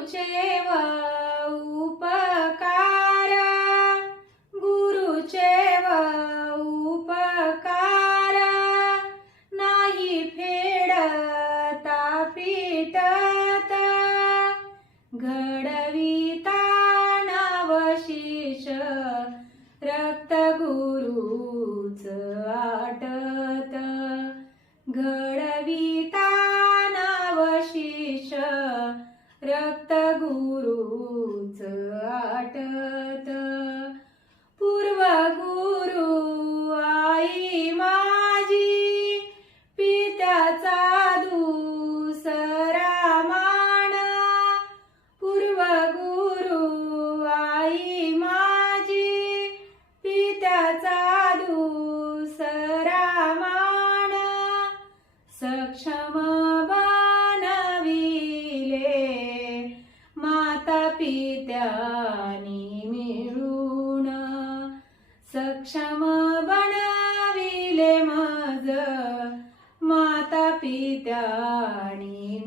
गुरुचे व उपकार, गुरुचे व उपकार, नाही फेडता फिटत, घडविता नवशिष रक्त गुरुच आटत, घडविता नवशिष रक्त गुरुच आटत. पूर्व गुरु आई माझी, पित्याचा दुसरा मान, पूर्व गुरु आई माझी, पित्याचा दुसरा मान, सक्षम माता पित्यानी मिळून, सक्षम बनविले मज माता पित्यानी